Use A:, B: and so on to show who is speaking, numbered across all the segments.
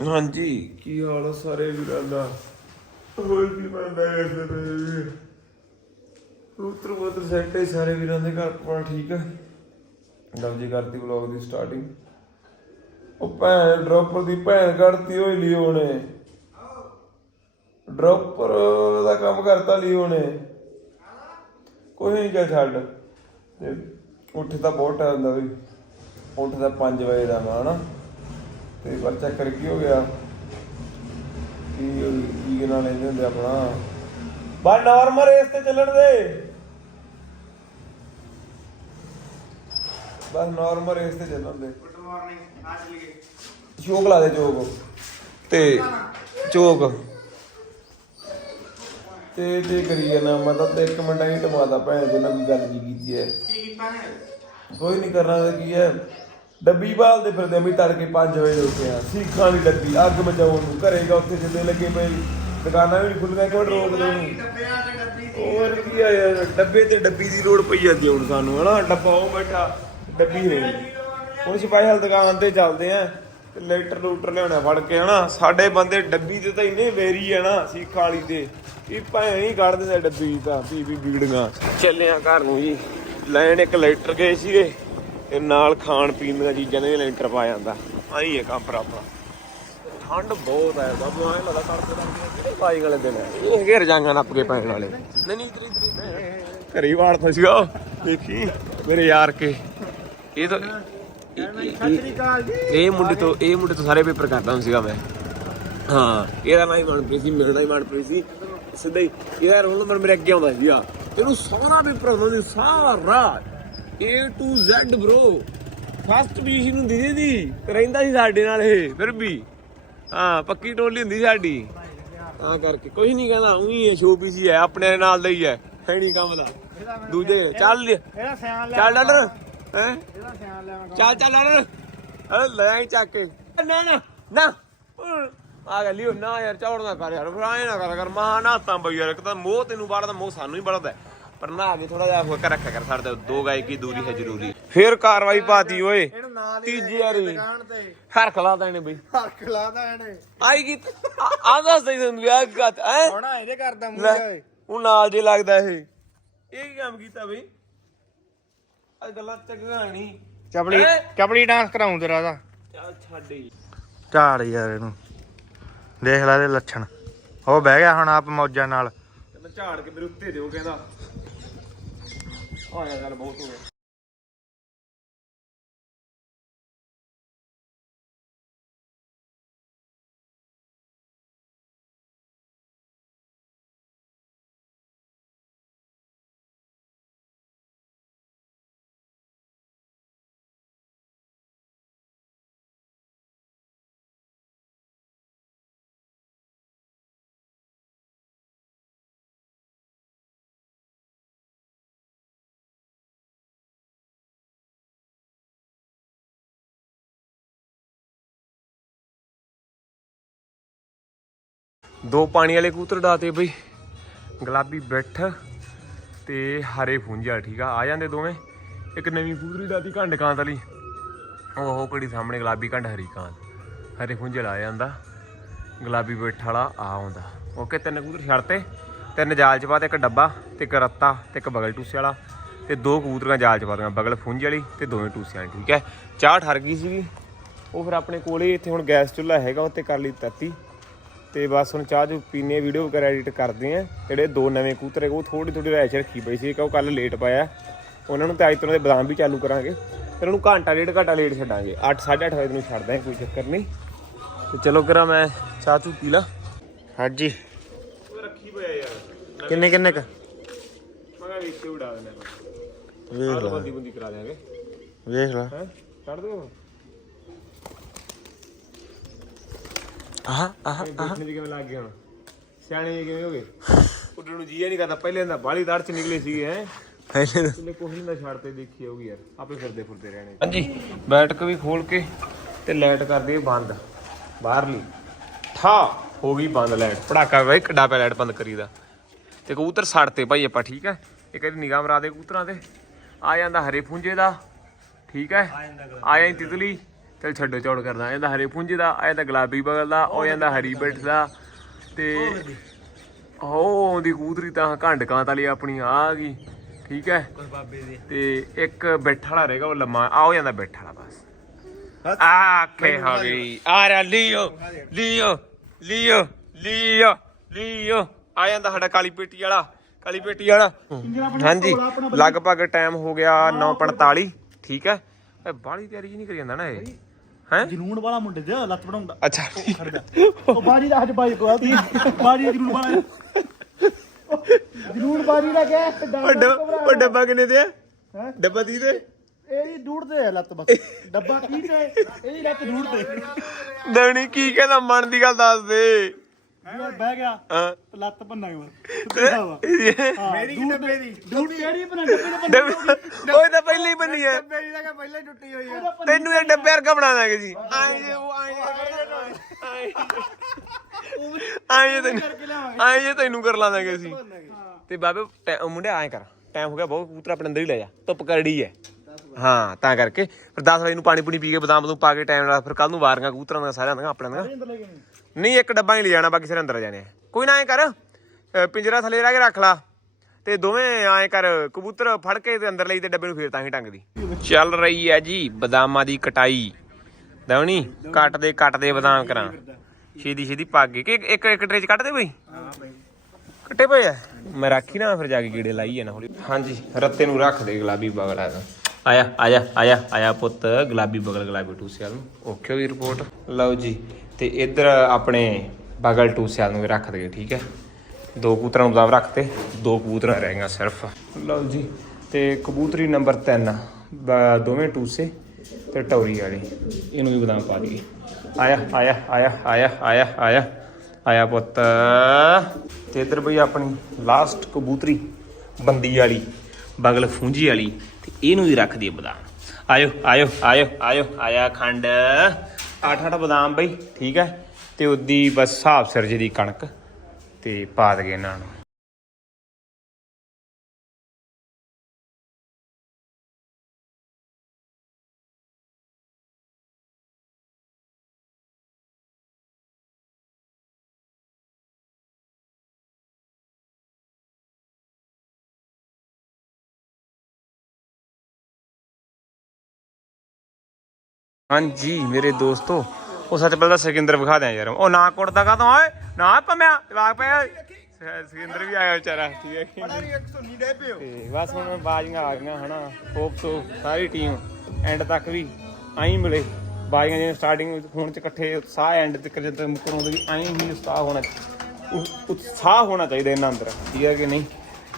A: ਹਾਂਜੀ ਕੀ ਹਾਲ ਆ ਸਾਰੇ ਵੀਰਾਂ ਦਾ? ਹੋਰ ਕੀ ਬੰਦਾ ਇਸ ਤੇ ਉਤਰ ਉਤਰ ਸੈਟੇ ਸਾਰੇ ਵੀਰਾਂ ਦੇ ਘਰ ਪਰ ਠੀਕ ਹੈ ਗੱਲ ਜੀ ਕਰਤੀ ਵਲੌਗ ਦੀ ਸਟਾਰਟਿੰਗ ਉਹ ਭੈਣ ਡ੍ਰੌਪਰ ਦੀ ਭੈਣ ਕੱਢਤੀ ਹੋਈ ਲਿਓ ਨੇ। ਡ੍ਰੌਪਰ ਦਾ ਕੰਮ ਕਰਤਾ ਲਿਓ ਨੇ। ਕੋਈ ਨਹੀਂ ਚੱਲ ਛੱਡ। ਤੇ ਉੱਠ ਤਾਂ ਬਹੁਤ ਟਾਈਮ ਦਾ ਵੀ। ਉੱਠਦਾ 5 ਵਜੇ ਦਾ ਮੈਂ ਹਨਾ? ਤੇ ਪਰ ਚੱਕਰ ਕੀ ਹੋ ਗਿਆ ਕੀ ਕੀ ਨਾਲ ਲੈਂਦੇ ਹੁੰਦੇ ਆਪਣਾ ਬਾ ਨਾਰਮਲ ਰੇਸ ਤੇ ਚੱਲਣ ਦੇ। ਬਸ ਨਾਰਮਲ ਰੇਸ ਤੇ ਚੱਲਣ ਦੇ।
B: ਗੁੱਡ ਮਾਰਨਿੰਗ ਆ ਚਲੀਏ।
A: ਚੋਕ ਲਾ ਦੇ ਚੋਕ ਤੇ ਚੋਕ ਤੇ ਤੇ ਕਰੀ ਜਾਣਾ ਮੈਂ ਤਾਂ ਤੇ ਇੱਕ ਮਿੰਟ ਹੀ ਟਮਾਦਾ ਭੈਣ ਜੋ ਨਾ ਕੋਈ ਗੱਲ ਜੀ ਕੀਤੀ ਹੈ
B: ਕੀ ਕੀਤਾ ਨੇ?
A: ਕੋਈ ਨਹੀਂ ਕਰਨਾ ਤਾਂ ਕੀ ਹੈ ਡੱਬੀ ਬਾਲਦੇ ਫਿਰਦੇ ਆ ਵੀ ਤੜਕੇ 5 ਵਜੇ ਉੱਠੇ ਆ। ਸੀਖਾਂ ਦੀ ਡੱਬੀ, ਅੱਗ ਮਚਾਉਣ ਨੂੰ ਘਰੇਗਾ ਉੱਥੇ ਜਿੱਦੇ ਲੱਗੇ ਪਏ ਦੁਕਾਨਾਂ ਵੀ ਖੁੱਲੀਆਂ ਇੱਕ ਮਿੰਟ ਰੋਕ ਦੇ
B: ਦੀ
A: ਹੋਰ ਕੀ ਆ ਯਾਰ, ਡੱਬੇ ਤੇ ਡੱਬੀ ਦੀ ਲੋੜ ਪਈ ਜਾਂਦੀ ਹੁਣ ਸਾਨੂੰ, ਹਨਾ? ਡੱਬਾ ਉਹ ਬੈਠਾ, ਡੱਬੀ ਹੈ ਹੁਣ ਸਪੈਸ਼ਲ ਦੁਕਾਨ ਤੇ ਚੱਲਦੇ ਆ, ਤੇ ਲੈਟਰ ਲੂਟਰ ਲਿਆਉਣਾ ਫੜ ਕੇ, ਹਨਾ? ਸਾਡੇ ਬੰਦੇ ਡੱਬੀ ਤੇ ਤਾਂ ਇੰਨੇ ਵੇਰੀ ਆ ਨਾ, ਸੀਖਾਂ ਵਾਲੀ ਤੇ। ਇਹ ਭੈਣ ਹੀ ਕੱਢ ਦਿੰਦੇ ਡੱਬੀ ਤਾਂ, ਵੀ ਵੀ ਬੀੜੀਆਂ। ਚੱਲਿਆ ਘਰ ਨੂੰ ਜੀ। ਲੈਣ ਇੱਕ ਲੈਟਰ ਗਏ ਸੀਗੇ। ਤੇ ਨਾਲ ਖਾਣ ਪੀਣ ਦੀਆਂ ਚੀਜ਼ਾਂ ਦੇ ਲੈਂਟਰ ਪਾ ਜਾਂਦਾ। ਆਈ ਹੈ ਕੰਮ ਬਰਾਬਰ ਠੰਡ ਬਹੁਤ ਹੈ ਬਾਬੂ, ਐ ਲੱਗਦਾ ਕਰਦੇ ਕਿਹੜੇ ਬਾਈ ਵਾਲੇ ਦਿਨ ਹੈ। ਇਹ ਹੈਗੇ ਰਜਾਂਗਾ ਨੱਪ ਕੇ ਪੈਣ ਵਾਲੇ। ਨਹੀਂ ਨਹੀਂ ਇਤਰੀ ਇਤਰੀ ਘਰੀ ਵਾੜ ਫਸਿਆ ਦੇਖੀ, ਮੇਰੇ ਯਾਰ ਕੇ। ਇਹ ਤਾਂ ਇਹ- ਮੁੰਡੇ ਤੋਂ ਇਹ ਮੁੰਡੇ ਤੋਂ ਸਾਰੇ ਪੇਪਰ ਕਰਦਾ ਹੁੰਦਾ ਸੀਗਾ ਮੈਂ। ਹਾਂ, ਇਹਦਾ ਨਾਂ ਹੀ ਮਨਪ੍ਰੀਤ ਸੀ, ਮੇਰਾ ਨਾਂ ਹੀ ਮਨਪ੍ਰੀਤ ਸੀ। ਸਿੱਧਾ ਹੀ ਇਹਦਾ ਰੋਲ ਨੰਬਰ ਮੇਰੇ ਅੱਗੇ ਆਉਂਦਾ ਸੀਗਾ। ਇਹਨੂੰ ਸਾਰਾ ਪੇਪਰ ਆਉਂਦਾ ਸੀ, ਸਾਰਾ A to Z bro. First position ਨੂੰ ਦੀ ਦੀ ਰਹਿੰਦਾ ਸੀ ਸਾਡੇ ਨਾਲ ਇਹ ਫਿਰ ਵੀ ਹਾਂ ਪੱਕੀ ਟੋਲੀ ਹੁੰਦੀ ਸਾਡੀ। ਹਾਂ ਕਰਕੇ ਕੁਝ ਨਹੀਂ ਕਹਿੰਦਾ ਉਹੀ ਹੈ ਸ਼ੋ ਪੀਸੀ ਹੈ ਆਪਣੇ ਨਾਲ ਦਾ ਹੀ ਹੈ। ਹੈ ਨਹੀਂ ਕੰਮ ਦਾ। ਦੂਜੇ ਚੱਲ।
B: ਇਹਦਾ ਸਿਆਣ ਲੈ
A: ਚੱਲ ਡਾਲਰ ਹੈ?
B: ਇਹਦਾ ਸਿਆਣ ਲੈ ਮੈਂ
A: ਚੱਲ ਚੱਲ ਡਾਲਰ ਅਰੇ ਲੈ ਆਈ ਚੱਕ ਕੇ। ਨਾ ਨਾ ਨਾ। ਆ ਗਿਆ ਲਿਓ। ਨਾ ਯਾਰ ਚੌੜ ਨਾ ਕਰ ਯਾਰ। ਫਿਰ ਆਏ ਨਾ ਕਰ ਕਰ ਮਹਾ ਨਾ ਤਾਂ ਬਈ ਯਾਰ ਇੱਕ ਤਾਂ ਮੋਹ ਤੈਨੂੰ ਬੜਦਾ ਮੋਹ ਸਾਨੂੰ ਹੀ ਬੜਦਾ ਪਰ ਨਾ ਕੇ ਥੋੜਾ ਜਿਹਾ ਹੋਰ ਰੱਖਿਆ ਕਰ ਸਾਡੇ ਤੋਂ ਦੋ ਗਾਇ ਕੀ ਦੂਰੀ ਹੈ ਜ਼ਰੂਰੀ। ਫਿਰ ਕਾਰਵਾਈ ਪਾਤੀ ਓਏ। ਤੀਜੀ ਵਾਰੀ। ਹਰ ਖਲਾ ਦੇਣੇ ਬਈ।
B: ਹਰਖ ਲਾਦਾ ਇਹਨੇ।
A: ਆਈ ਕੀ ਆ ਦੱਸ ਦੇ ਤੈਨੂੰ ਵਿਆਹ ਗੱਤ ਹੈ?
B: ਹੁਣ ਇਹਦੇ ਕਰਦਾ ਮੂੰਹ ਓਏ।
A: ਉਹ ਨਾਲ ਜੇ ਲੱਗਦਾ ਇਹ। ਇਹ ਕੀ ਕੰਮ ਕੀਤਾ ਬਈ? ਆ ਗੱਲਾਂ ਚੰਗੀਆਂ ਨਹੀਂ।
B: ਚਪਲੀ
A: ਹੈਂ?
B: ਚਪਲੀ ਡਾਂਸ ਕਰਾਉਂ ਤੇਰਾ ਦਾ
A: ਚੱਲ ਛੱਡ
B: ਝਾੜ ਯਾਰ ਇਹਨੂੰ। ਦੇਖ ਲੈ ਇਹਦੇ ਲੱਛਣ। ਉਹ ਬਹਿ ਗਿਆ ਹੁਣ ਆਪ ਮੌਜਾਂ ਨਾਲ।
A: ਕਹਿੰਦਾ ਝਾੜ ਕੇ ਮੇਰੇ ਉੱਤੇ ਦਿਓ ਕਹਿੰਦਾ। ਆ ਯਾਰ ਗੱਲ ਬਹੁਤ ਹੋ ਗਿਆ। ਦੋ ਪਾਣੀ ਵਾਲੇ ਕਬੂਤਰ ਡਾਤੇ ਬਈ। ਗੁਲਾਬੀ ਬਿੱਠ ਤੇ ਹਰੇ ਫੁੰਜਾ ਠੀਕ ਆ? ਆ ਜਾਂਦੇ ਦੋਵੇਂ। ਇੱਕ ਨਵੀਂ ਕਬੂਤਰੀ ਡਾਤੀ ਘੰਡ ਕਾਂਤ ਵਾਲੀ। ਉਹ ਉਹ ਕਿਹੜੀ ਸਾਹਮਣੇ ਗੁਲਾਬੀ ਘੰਡ ਹਰੀ ਕਾਂਤ। ਹਰੇ ਫੁੰਜੇ ਆ ਜਾਂਦਾ। ਗੁਲਾਬੀ ਬਿੱਠ ਵਾਲਾ ਆ ਆਉਂਦਾ। ਓਕੇ, ਤਿੰਨ ਕਬੂਤਰ ਛੱਡਤੇ ਤਿੰਨ ਜਾਲ ਚ ਪਾ ਤੇ ਇੱਕ ਡੱਬਾ ਤੇ ਇੱਕ ਰੱਤਾ ਤੇ ਇੱਕ ਬਗਲ ਟੂਸੇ ਵਾਲਾ ਤੇ ਦੋ ਕਬੂਤਰੀਆਂ ਜਾਲ ਚ ਪਾ ਦੀਆਂ ਬਗਲ ਫੁੰਜ ਵਾਲੀ ਤੇ ਦੋਵੇਂ ਟੂਸਿਆਂ ਵਾਲੀ, ਠੀਕ ਹੈ? ਚਾਹ ਠਰ ਗਈ ਸੀਗੀ। ਉਹ ਫਿਰ ਆਪਣੇ ਕੋਲੇ ਇੱਥੇ ਹੁਣ ਗੈਸ ਚੁੱਲ੍ਹਾ ਹੈਗਾ ਉੱਤੇ ਕਰ ਲਈ ਤੱਤੀ। ਤੇ ਬਸ ਹੁਣ ਚਾਹ ਜੋ ਪੀਨੇ ਵੀਡੀਓ ਵਗੈਰਾ ਐਡਿਟ ਕਰਦੇ ਆ। ਜਿਹੜੇ ਦੋ ਨਵੇਂ ਕਬੂਤਰ ਹੈਗੇ ਉਹ ਥੋੜੀ ਥੋੜੀ ਰੈਸ਼ ਰੱਖੀ ਪਈ ਸੀ ਕਿ ਉਹ ਕੱਲ ਲੇਟ ਪਾਇਆ। ਉਹਨਾਂ ਨੂੰ ਤੇ ਅੱਜ ਤੋਂ ਦੇ ਬਦਾਮ ਵੀ ਚਾਲੂ ਕਰਾਂਗੇ। ਫਿਰ ਉਹਨੂੰ ਘੰਟਾ ਡੇਢ ਘੰਟਾ ਲੇਟ ਛੱਡਾਂਗੇ। 8 8:30 ਵਜੇ ਨੂੰ ਛੱਡਦਾ ਕੋਈ ਚੱਕਰ ਨਹੀਂ। ਤੇ ਚਲੋ ਕਰਾਂ ਮੈਂ ਚਾਹ ਚੂ ਪੀ ਲਾ।
B: ਹਾਂਜੀ।
A: ਰੱਖੀ ਪਿਆ ਯਾਰ
B: ਕਿੰਨੇ ਕਿੰਨੇ ਕ?
A: ਮੈਂ ਵਿੱਚ ਉਡਾ ਦੇਣਾ
B: ਵੇਖ ਲੈ।
A: ਬੰਦੀ ਬੰਦੀ ਕਰਾ ਦਿਆਂਗੇ।
B: ਵੇਖ ਲੈ।
A: ਛੱਡ ਦਿਓ।
B: ਆਹ ਆਹ
A: ਇਹ ਬੈਠਣੇ ਦੀ ਕਿਵੇਂ ਲੱਗ ਗਏ ਹੁਣ? ਸਿਆਣੇ ਜਿਹੇ ਕਿਵੇਂ ਹੋ ਗਏ ਉੱਡਣ ਨੂੰ ਜੀਆ ਨਹੀਂ ਕਰਦਾ। ਪਹਿਲੇ ਤਾਂ ਬਾਲੀ ਦਰ ਚ ਨਿਕਲੇ ਸੀਗੇ ਹੈ।
B: ਪਹਿਲੇ
A: ਕਿੰਨੇ ਕੋਹੀ ਨਾ ਛੱਡ ਤੇ ਦੇਖੀ ਹੋਊਗੀ ਯਾਰ। ਆਪੇ ਫਿਰਦੇ ਫਿਰਦੇ ਰਹਿਣੇ। ਹਾਂਜੀ ਬੈਠਕ ਵੀ ਖੋਲ ਕੇ ਤੇ ਲਾਈਟ ਕਰ ਦਈਏ ਬੰਦ। ਬਾਹਰਲੀ। ਠਾ ਹੋ ਗਈ ਬੰਦ ਲਾਈਟ। ਪੜਾਕਾ ਵੇ ਕਿੱਡਾ ਪਿਆ ਲਾਈਟ ਬੰਦ ਕਰੀਦਾ। ਤੇ ਕਬੂਤਰ ਸੜ ਤੇ ਭਾਈ ਆਪਾਂ ਠੀਕ ਹੈ? ਇੱਕ ਵਾਰੀ ਨਿਗਾਹ ਮਰਾ ਦੇ ਕਬੂਤਰਾਂ ਤੇ। ਆ ਜਾਂਦਾ ਹਰੇ ਫੁੰਜੇ ਦਾ। ਠੀਕ ਹੈ? ਆ ਜਾਂਦੀ ਤਿਤਲੀ। ਚਲ ਛੱਡੋ ਚੌੜ ਕਰਦਾ। ਇਹਦਾ ਹਰੇ ਪੁੰਜ ਦਾ ਇਹ ਤਾਂ ਗੁਲਾਬੀ ਬਗਲ ਦਾ ਉਹ ਜਾਂਦਾ ਹਰੀ ਬਿੱਠ ਦਾ। ਤੇ ਉਹ ਆਉਂਦੀ ਕੂਤਰੀ ਤਾਂ ਘੰਡ ਕਾਂ ਵਾਲੀ ਆਪਣੀ ਆ ਗਈ ਠੀਕ ਹੈ? ਤੇ ਇੱਕ ਬੈਠਾ ਵਾਲਾ ਰਹੇਗਾ ਉਹ ਲੰਮਾ ਆ ਹੋ ਜਾਂਦਾ ਬੈਠਾ ਵਾਲਾ ਬਸ। ਆ ਕੇ ਹੋ ਗਈ ਆ ਰਿਹਾ ਲਿਓ ਲਿਓ ਲਿਓ ਲਿਓ ਲਿਓ। ਆ ਜਾਂਦਾ ਸਾਡਾ ਕਾਲੀ ਪੇਟੀ ਵਾਲਾ ਕਾਲੀ ਪੇਟੀ ਵਾਲਾ। ਹਾਂਜੀ ਲਗਭਗ ਟਾਈਮ ਹੋ ਗਿਆ 9:45 ਠੀਕ ਹੈ? ਬਾਹਲੀ ਤਿਆਰੀ ਨਹੀਂ ਕਰੀ ਜਾਂਦਾ ਨਾ ਇਹ? ਹੈ?
C: ਜਨੂਨ ਵਾਲਾ ਮੁੰਡੇ ਦੇ ਲੱਤ ਬਣਾਉਂਦਾ
A: ਅੱਛਾ।
C: ਉਹ ਬਾਜੀ ਦਾ ਅੱਜ ਬਾਈ ਕੋਲ ਆਤੀ ਬਾਜੀ ਦਾ ਜਨੂਨ ਵਾਲਾ। ਜਨੂਨ ਬਾਜੀ ਦਾ ਕਿਆ?
A: ਵੱਡਾ ਉਹ ਡੱਬਾ ਕਿੰਨੇ ਦੇ
C: ਹੈਂ?
A: ਡੱਬਾ ਦੀ ਦੇ
C: ਇਹਦੀ ਡੂੜ ਤੇ ਆ ਲੱਤ ਬਸ। ਡੱਬਾ ਕੀ ਤੇ? ਇਹਦੀ ਲੱਤ ਡੂੜ ਤੇ।
A: ਦੇਵਣੀ ਕੀ ਕਹਿੰਦਾ ਮਨ ਦੀ ਗੱਲ ਦੱਸ ਦੇ।
C: ਜੇ ਬਹਿ ਗਿਆ
A: ਹਾਂ।
C: ਲੱਤ ਭੰਨਾਂਗੇ ਮੈਂ ਮੇਰੀ ਕਿ ਡੱਬੇ ਦੀ ਡੂੜ ਕਿਹੜੀ ਬਣਾ ਡੱਬੇ ਦੇ
A: ਡੱਬੇ- ਉਹ ਤਾਂ ਪਹਿਲਾਂ ਹੀ ਬੰਨੀ ਹੈ
C: ਮੇਰੀ ਤਾਂ ਪਹਿਲਾਂ ਟੁੱਟੀ ਹੋਈ ਆ।
A: ਤੈਨੂੰ ਇਹ ਡੱਬੇ ਵਰਗਾ ਬਣਾ ਦਾਂਗੇ ਜੀ। ਆਏ ਜੇ ਉਹ ਆਏ ਆਏ ਜੇ। ਤੈਨੂੰ ਆਏ ਜੇ ਤੈਨੂੰ ਕਰ ਲਾਂਗੇ ਅਸੀਂ। ਤੇ ਬਾਬੇ ਮੁੰਡਿਆ ਐਂ ਕਰ। ਟਾਈਮ ਹੋ ਗਿਆ ਬਹੁਤ ਕਬੂਤਰ ਆਪਣੇ ਅੰਦਰ ਹੀ ਲੈ ਜਾ। ਧੁੱਪ ਕਰੜੀ ਹੈ ਹਾਂ ਤਾਂ ਕਰਕੇ। ਫਿਰ 10 ਵਜੇ ਨੂੰ ਪਾਣੀ ਪੂਣੀ ਪੀ ਕੇ ਬਦਾਮ ਬਦੂਮ ਪਾ ਕੇ ਟਾਈਮ ਨਾਲ ਫਿਰ ਕੱਲ ਨੂੰ ਵਾਰੀਆਂ ਕਬੂਤਰਾਂ ਦਾ ਸਾਰਿਆਂ ਦੀਆਂ ਆਪਣੇ
C: ਕੇ ਨਹੀਂ
A: ਇੱਕ ਡੱਬਾ ਹੀ ਲੈ ਜਾਣਾ ਬਾਕੀ ਸਾਰੇ ਅੰਦਰ ਜਾਣੇ ਆ। ਕੋਈ ਨਾ ਐ ਕਰ ਅ, ਪਿੰਜਰਾ ਥੱਲੇ ਰਹਿ ਕੇ ਰੱਖ ਲਾ ਤੇ ਦੋਵੇਂ ਐ ਕਰ ਕਬੂਤਰ ਫੜ ਕੇ ਤੇ ਅੰਦਰ ਲਈ ਤੇ ਡੱਬੇ ਨੂੰ ਫੇਰ ਤਾਂ ਹੀ ਟੰਗਦੀ ਚੱਲ ਰਹੀ ਹੈ ਜੀ ਬਦਾਮਾਂ ਦੀ ਕਟਾਈ। ਦਵਣੀ ਕੱਟ ਦੇ ਕੱਟ ਦੇ ਬਦਾਮ ਕਰਾਂ। ਛੇਦੀ ਛੇਦੀ ਪੱਗ ਕੇ ਇੱਕ ਇੱਕ ਇੱਕ ਟਰੇ ਚ ਕੱਟ ਦੇ ਬਈ? ਕੱਟੇ ਪਏ ਆ। ਮੈਂ ਰੱਖੀ ਨਾ ਫਿਰ ਜਾ ਕੇ ਕੀੜੇ ਲਾਈ ਜਾਣਾ ਹੌਲੀ। ਹਾਂਜੀ ਰੱਤੇ ਨੂੰ ਰੱਖ ਦੇ ਗੁਲਾਬੀ ਬਗਲ ਆ ਆਇਆ ਆਇਆ ਆਇਆ ਆਇਆ ਪੁੱਤ ਗੁਲਾਬੀ ਬਗਲ ਗੁਲਾਬੀ ਟੂਸਿਆਲ ਨੂੰ। ਓਕੇ ਦੀ ਰਿਪੋਰਟ ਲਓ ਜੀ ਤੇ ਇੱਧਰ ਆਪਣੇ ਬਗਲ ਟੂਸਿਆਲ ਨੂੰ ਵੀ ਰੱਖ ਦਈਏ, ਠੀਕ ਹੈ? ਦੋ ਕਬੂਤਰਾਂ ਨੂੰ ਬਦਾਮ ਰੱਖਤੇ, ਦੋ ਕਬੂਤਰਾਂ ਰਹਿ ਗਈਆਂ ਸਿਰਫ। ਲਓ ਜੀ, ਤੇ ਕਬੂਤਰੀ ਨੰਬਰ 3 ਦੋਵੇਂ ਟੂਸੇ ਤੇ ਟੌਰੀ ਵਾਲੀ। ਇਹਨੂੰ ਵੀ ਬਦਾਮ ਪਾ ਦਈਏ। ਆਇਆ ਆਇਆ ਆਇਆ ਆਇਆ ਆਇਆ ਆਇਆ ਆਇਆ ਪੁੱਤ। ਤੇ ਇੱਧਰ ਬਈ ਆਪਣੀ ਲਾਸਟ ਕਬੂਤਰੀ, ਬੰਦੀ ਵਾਲੀ, ਬਗਲ ਫੂੰਜੀ ਵਾਲੀ, ਤੇ ਇਹਨੂੰ ਵੀ ਰੱਖ ਦਈਏ ਬਦਾਮ। ਆਇਓ ਆਇਓ ਆਇਓ ਆਇਓ, ਆਇਆ ਖੰਡ। ਅੱਠ ਅੱਠ ਬਦਾਮ ਬਈ, ਠੀਕ ਹੈ? ਤੇ ਉਹਦੀ ਬਸ ਹਿਸਾਬ ਸਿਰ ਦੀ ਕਣਕ ਤੇ ਪਾ ਦਗੇ ਇਹਨਾਂ ਨੂੰ। ਹਾਂਜੀ ਮੇਰੇ ਦੋਸਤੋ। ਉਹ ਸੱਚ ਪਹਿਲਾਂ ਸਿਕੰਦਰ ਵਿਖਾ ਦਿਆਂ ਯਾਰ। ਉਹ ਨਾ ਕੁੜਦਾ ਕਾ ਤੂੰ ਓਏ ਨਾ ਪੰਮਿਆ ਜਵਾਕ ਪਿਆ ਸਿਕੰਦਰ ਵੀ ਆਇਆ ਵਿਚਾਰਾ ਠੀਕ ਹੈ। ਕਿ ਨਹੀਂ?
C: ਇੱਕ ਸੁਣੀ ਦੇ ਪਿਓ
A: ਤੇ ਬਸ ਹੁਣ ਬਾਜ਼ੀਆਂ ਆ ਗਈਆਂ ਹਨਾ। ਹੋਪ ਤੋਂ ਸਾਰੀ ਟੀਮ ਐਂਡ ਤੱਕ ਵੀ ਆਈ ਮਿਲੇ। ਬਾਜ਼ੀਆਂ ਜਿਵੇਂ ਸਟਾਰਟਿੰਗ ਹੁਣ ਚ ਇਕੱਠੇ ਸਾਹ ਐਂਡ ਤੱਕ ਜਦ ਤੱਕ ਮੁਕਰਾਉਂਦੇ ਵੀ ਆਈ ਹੀ ਉਤਸ਼ਾਹ ਹੋਣਾ ਉਤਸ਼ਾਹ ਹੋਣਾ ਚਾਹੀਦਾ ਇਹਨਾਂ ਅੰਦਰ। ਠੀਕ ਹੈ ਕਿ ਨਹੀਂ?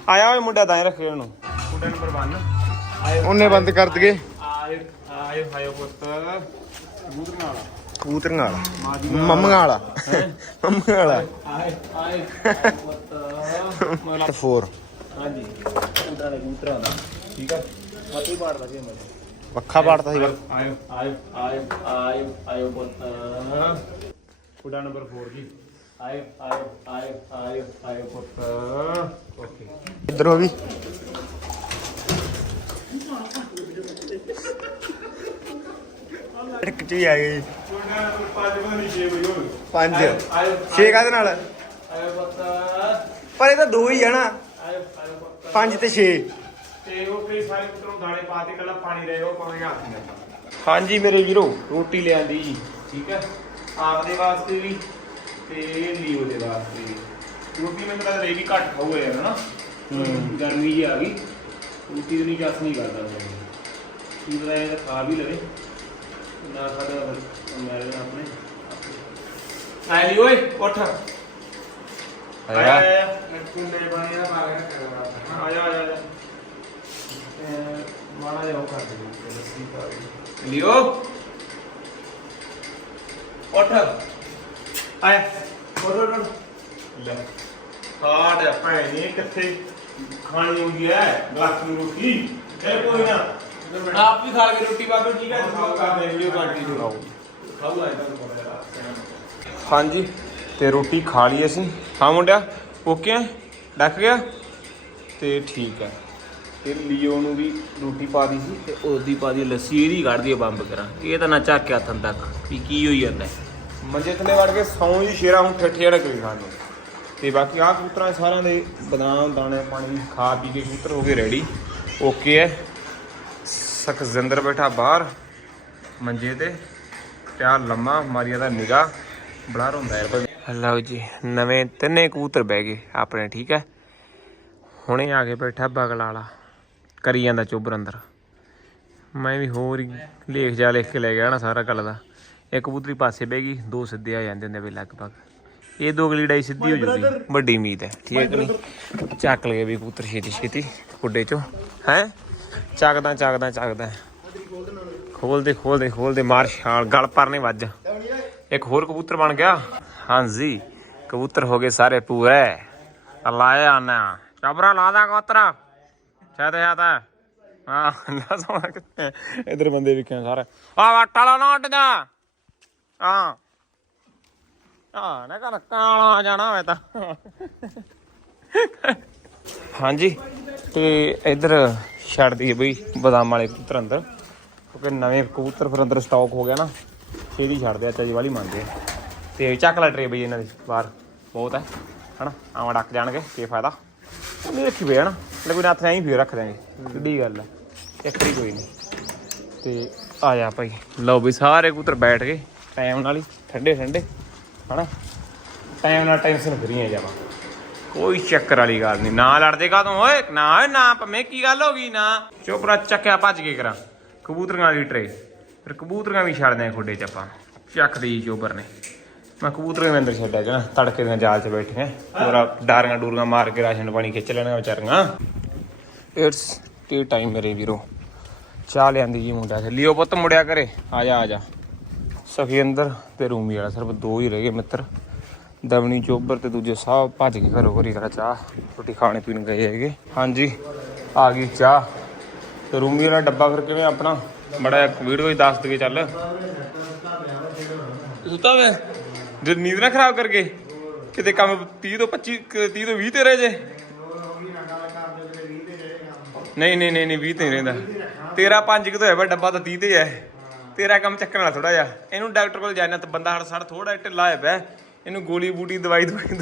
A: ਆਇਆ ਓਏ ਮੁੰਡਾ ਦਾਇ ਰੱਖਿਓ ਇਹਨੂੰ ਮੁੰਡਾ ਨੰਬਰ 1 ਆਇਓ
B: ਉਹਨੇ ਬੰਦ ਕਰ ਦਗੇ
A: ਆਇਓ ਆਇਓ ਪੁੱਤ। ਕਬੂਤਰਾਂ ਵਾਲਾ।
B: ਕਬੂਤਰੀਆਂ ਵਾਲਾ। ਮੰਮੀਆਂ ਵਾਲਾ। ਮੰਮੀਆਂ ਵਾਲਾ।
A: ਆਏ ਆਏ ਪੁੱਤ। ਮਗਲਾ
B: 4
A: ਹਾਂਜੀ ਕਬੂਤਰਾਂ ਦਾ ਕਬੂਤਰਾਂ ਦਾ। ਠੀਕ ਹੈ ਮਤੀ ਮਾਰਦਾ ਜੀ ਮੈਂ।
B: ਪੱਖਾ ਪਾੜਦਾ ਸੀ।
A: ਆਇਓ ਆਇਓ ਆਇਓ ਆਇਓ ਆਇਓ ਪੁੱਤ। ਕੁੜਾ ਨੰਬਰ 4 ਜੀ। ਆਇਓ ਆਇਓ ਆਇਓ ਆਇਓ ਆਇਓ ਪੁੱਤ। ਓਕੇ
B: ਇਧਰੋਂ ਵੀ? ਇੱਕ ਚੀ ਆ ਗਈ।
A: ਕੁੜਾ ਨੰਬਰ 5 ਬਣੀ 6 ਬਈ ਹੋਵੇ
B: ਪੰਜ ਛੇ ਕਾਦੇ ਨਾਲ ਪਰ ਇਹ ਤਾਂ ਦੋ ਹੀ ਆ ਨਾ। ਪੰਜ ਤੇ 6
A: ਤੇ ਉਹ ਫਿਰ ਸਾਰੇ ਪੁੱਤਰੋਂ ਦਾਣੇ ਪਾ ਕੇ ਕੱਲਾ ਪਾਣੀ ਰਹੇ ਉਹ ਪਾਣੀ ਹੱਥ ਨਹੀਂ ਹਾਂਜੀ ਮੇਰੇ ਵੀਰੋ ਰੋਟੀ ਲਿਆਂਦੀ ਜੀ। ਠੀਕ ਹੈ? ਆਪਦੇ ਵਾਸਤੇ ਵੀ ਤੇ ਲੀਓ ਦੇ ਵਾਸਤੇ। ਵੀ ਰੋਟੀ ਮੈਨੂੰ ਲੱਗਦਾ ਇਹ ਵੀ ਘੱਟ ਖਾਊਗਾ ਯਾਰ ਹਨਾ? ਗਰਮੀ ਜੀ ਆ ਗਈ। ਰੋਟੀ ਦੀ ਨਹੀਂ ਨਹੀਂ ਕਰਦਾ। ਕੀ ਪਤਾ ਇਹ ਖਾ ਵੀ ਲਵੇ। ਨਾ ਸਾਡਾ ਮੇਰੇ ਨਾਲ ਆਪਣੇ ਆਈ ਓਏ ਉੱਠ।
B: ਆਇਆ।
A: ਮੈਂ ਕੁੰਡੇ ਬਣੇ ਆ ਮਾਰੇ ਆ ਜਾ ਆ ਜਾ ਆ ਜਾ ਮਾਣਾ ਜਾ ਉਹ ਕਰ ਦੇ ਲੱਸੀ ਪਾ ਦੇ। ਲਿਓ। ਉੱਠ। ਆਇਆ। ਉੱਠ ਉੱਠ ਉੱਠ। ਲੈ। ਕਾੜ ਭੈਣੇ ਕਿੱਥੇ? ਖਾਣੀ ਹੁੰਦੀ ਹੈ ਗਲਾਸ ਦੀ ਰੋਟੀ। ਇਹ ਕੋਈ ਨਾ। ਆਪ ਵੀ ਖਾ ਕੇ ਰੋਟੀ ਬਾਬੇ ਠੀਕ ਹੈ? ਕਰਦੇ ਵੀਡੀਓ ਕੰਟੀਨਿਊ ਇਹਦਾ ਹਾਂਜੀ ਤੇ ਰੋਟੀ ਖਾ ਲਈ ਅਸੀਂ। ਹਾਂ ਮੁੰਡਿਆ ਓਕੇ ਹੈ? ਡੱਕ ਗਿਆ? ਤੇ ਠੀਕ ਹੈ। ਤੇ ਲੀਓ ਨੂੰ ਵੀ ਰੋਟੀ ਪਾ ਦੀ ਸੀ ਤੇ ਉਹਦੀ ਪਾ ਦੀ ਲੱਸੀ ਇਹਦੀ ਕੱਢਦੀ ਆ ਬੰਬ ਕਰਾਂ। ਇਹ ਤਾਂ ਨਾ ਚੱਕ ਕੇ ਹੱਥਾਂ ਤੱਕ ਵੀ ਕੀ ਹੋਈ ਜਾਂਦਾ ਹੈ। ਮੰਜੇ ਥੱਲੇ ਵੜ ਕੇ ਸੌਂ ਜੀ ਸ਼ੇਰਾ ਹੁਣ ਠੱਠੇ ਜਿਹੜਾ ਕਰੀ ਖਾਣੇ ਤੇ ਬਾਕੀ ਆਹ ਕਬੂਤਰਾਂ ਸਾਰਿਆਂ ਦੇ ਬਦਾਮ ਦਾਣੇ ਪਾਣੀ ਖਾ ਪੀ ਕੇ ਕਬੂਤਰ ਹੋ ਗਏ ਰੈਡੀ ਓਕੇ ਹੈ। ਸਖਜ਼ਿੰਦਰ ਬੈਠਾ ਬਾਹਰ ਮੰਜੇ ਤੇ ਪਿਆ ਲੰਮਾ ਮਾਰੀਆ ਦਾ ਨਿਗਾ ਬਲਾਰ ਹੁੰਦਾ ਯਾਰ ਭਾਈ ਲਓ ਜੀ ਨਵੇਂ ਤਿੰਨੇ ਕਬੂਤਰ ਬਹਿ ਗਏ ਆਪਣੇ ਠੀਕ ਹੈ? ਹੁਣੇ ਆ ਕੇ ਬੈਠਾ ਬਗਲ ਵਾਲਾ ਕਰੀ ਜਾਂਦਾ ਚੁੱਬਰ ਅੰਦਰ। ਮੈਂ ਵੀ ਹੋਰ ਹੀ ਲੇਖ ਜਾ ਲਿਖ ਕੇ ਲੈ ਗਿਆ ਨਾ ਸਾਰਾ ਗੱਲ ਦਾ। ਇੱਕ ਕਬੂਤਰੀ ਪਾਸੇ ਬਹਿ ਗਈ ਦੋ ਸਿੱਧੇ ਆ ਜਾਂਦੇ ਹੁੰਦੇ ਵੀ ਲਗਭਗ। ਇਹ ਦੋ ਗਲੀੜਾਈ ਸਿੱਧੀ ਹੋ ਜੂਗੀ ਵੱਡੀ ਉਮੀਦ ਹੈ ਠੀਕ ਹੈ ਕਿ ਨਹੀਂ? ਚੱਕ ਲਗੇ ਵੀ ਕਬੂਤਰ ਛੇਤੀ ਛੇਤੀ ਕੁੱਡੇ ਚੋਂ। ਹੈ? ਚੱਕਦਾ ਚੱਕਦਾ ਚੱਕਦਾ। ਖੋਲਦੇ ਖੋਲਦੇ ਖੋਲਦੇ, ਮਾਰ ਛਾਲ, ਗਲ ਪਰਨੇ ਵੱਜ। ਇੱਕ ਹੋਰ ਕਬੂਤਰ ਬਣ ਗਿਆ। ਹਾਂਜੀ, ਕਬੂਤਰ ਹੋ ਗਏ ਸਾਰੇ ਪੂਰੇ। ਲਾਇਆ ਨਾ ਚਬਰਾ ਲਾ ਦਾ ਕਬੂਤਰ। ਸ਼ਾਇਦ ਹਾਂ ਨਾ ਸੋਣਾ ਕਿੱਥੇ ਇਧਰ ਬੰਦੇ ਵੀ ਕਿਹਾ ਸਾਰੇ। ਆ, ਵਾਟਾ ਲਾ ਨਾ ਉੱਡ ਜਾ। ਹਾਂ। ਨਾ ਕਰ, ਕਾਲਾ ਜਾਣਾ ਹੋਵੇ ਤਾਂ। ਹਾਂਜੀ। ਤੇ ਇਧਰ ਛੱਡ ਦਈਏ ਬਈ ਬਦਾਮ ਵਾਲੇ ਕਬੂਤਰ ਅੰਦਰ। ਕਿਉਂਕਿ ਨਵੇਂ ਕਬੂਤਰ ਫਿਰ ਅੰਦਰ ਸਟਾਕ ਹੋ ਗਿਆ ਨਾ ਛੇੜੀ ਛੱਡਦੇ ਆ ਚਾਜੀ ਵਾਲੀ ਮੰਨਦੇ ਆ। ਤੇ ਚੱਕ ਲੈ ਟਰੇ ਬਈ ਇਹਨਾਂ ਦੀ ਬਾਹਰ, ਬਹੁਤ ਹੈ, ਹਨਾ? ਆਵਾਂ ਡੱਕ ਜਾਣਗੇ, ਕੀ ਫਾਇਦਾ? ਨਹੀਂ ਰੱਖੀ ਪਏ ਹਨਾ? ਲੈ ਕੋਈ ਹੱਥ ਐਂ ਫੇਰ ਰੱਖ ਦਾਂਗੇ ਕਿੱਡੀ ਗੱਲ ਹੈ ਇੱਕ ਹੀ ਕੋਈ ਨਹੀਂ। ਤੇ ਆ ਜਾ ਭਾਈ, ਲਓ ਵੀ ਸਾਰੇ ਕਬੂਤਰ ਬੈਠ ਗਏ, ਟਾਈਮ ਨਾਲ ਹੀ ਠੰਡੇ ਠੰਡੇ ਹਨਾ? ਟਾਈਮ ਨਾਲ ਟੈਨਸ਼ਨ ਫਰੀ ਆ ਜਾਵਾ। ਕੋਈ ਚੱਕਰ ਵਾਲੀ ਗੱਲ ਨਹੀਂ। ਨਾ ਲੜਦੇ ਕਾ ਓਏ, ਨਾ ਓਏ, ਨਾ ਭਵੇਂ ਕੀ ਗੱਲ ਹੋ ਗਈ ਨਾ। ਚੋਪਰਾ ਚੱਕਿਆ, ਭੱਜ ਕੇ ਕਰਾਂ। ਕਬੂਤਰੀਆਂ ਵਾਲੀ ਟਰੇ ਫਿਰ ਕਬੂਤਰੀਆਂ ਵੀ ਛੱਡਦੇ ਆ ਖੁੱਡੇ ਚ ਆਪਾਂ। ਚੱਕਦੇ ਚੋਬਰ ਨੇ। ਮੈਂ ਕਬੂਤਰੀਆਂ ਦੇ ਅੰਦਰ ਛੱਡਿਆ ਜਣਾ। ਤੜਕੇ ਦੀਆਂ ਜਾਲ 'ਚ ਬੈਠੀਆਂ। ਪੂਰਾ ਡਾਰੀਆਂ ਡੂਰੀਆਂ ਮਾਰ ਕੇ ਰਾਸ਼ਨ ਪਾਣੀ ਖਿੱਚ ਲੈਣਾ ਵਿਚਾਰੀਆਂ। ਇਟਸ ਟੀ ਟਾਈਮ ਮੇਰੇ ਵੀਰੋ। ਚਾਹ ਲਿਆਂਦੀ ਜੀ ਮੁੰਡਾ ਤੇ ਲਿਓ ਪੁੱਤ ਮੁੜਿਆ ਕਰੇ ਆ ਜਾ ਆ ਜਾ। ਸਖੀ ਅੰਦਰ ਤੇ ਰੂਮੀ ਵਾਲਾ। ਸਿਰਫ ਦੋ ਹੀ ਰਹਿ ਗਏ ਮਿੱਤਰ। ਦਵਣੀ ਚੋਬਰ ਤੇ ਦੂਜੇ ਸਾਹਿਬ ਭੱਜ ਕੇ ਘਰੋਂ ਘਰੀ ਕਰਾ ਚਾਹ, ਰੋਟੀ ਖਾਣੇ ਪੀਣ ਗਏ ਹੈਗੇ। ਹਾਂਜੀ, ਆ ਗਈ ਚਾਹ। ਤੇ ਰੂਮੀ ਵਾਲਾ ਡੱਬਾ ਫਿਰ ਕਿਵੇਂ ਆਪਣਾ? ਬੜਾ ਵੀਡੀਓ ਹੀ ਦੱਸ ਦਈਏ ਚੱਲ। ਸੁੱਤਾ ਵੇ? ਜੇ ਨੀਂਦ ਨਾ ਖਰਾਬ ਕਰਕੇ, ਕਿਤੇ ਕੰਮ 30 ਤੋਂ 25 ਕ- 30 ਤੋਂ 20 ਤੇ ਰਹਿ ਜੇ। ਨਹੀਂ ਨਹੀਂ ਨਹੀਂ 20 ਤੇ ਰਹਿੰਦਾ। ਤੇਰਾ 5 ਕਿਤੋਂ ਹੈ ਵਾ ਡੱਬਾ ਤਾਂ 30 ਤੇ ਹੈ ਤੇਰਾ ਕੰਮ ਚੱਕਣ ਵਾਲਾ ਥੋੜਾ ਜਿਹਾ। ਇਹਨੂੰ ਡਾਕਟਰ ਕੋਲ ਜਾਣਾ ਤਾਂ ਬੰਦਾ ਹੜ ਸੜ ਥੋੜਾ ਢਿੱਲਾ ਹੈ ਪਿਆ। ਇਹਨੂੰ ਗੋਲੀ ਬੂਟੀ ਦਵਾਈ ਦਵਾਈ